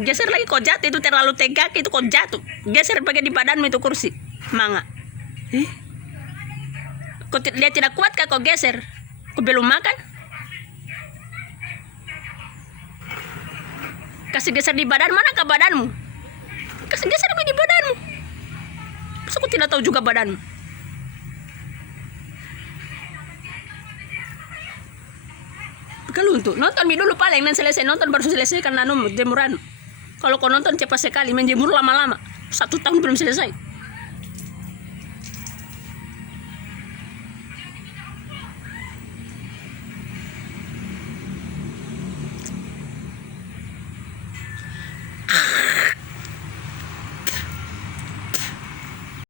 Geser lagi, kau jatuh, itu terlalu tegak, itu kau jatuh. Geser bagian di badanmu itu kursi. Manga. Dia tidak kuat kah kau geser? Kau belum makan? Kasih geser di badan, mana ke badanmu? Kasih geser di badanmu. Masa kau tidak tahu juga badanmu? Kalau untuk nonton dulu paling, dan selesai nonton baru selesai karena jemuran. Kalau kau nonton cepat sekali, menjemur lama-lama. 1 tahun belum selesai.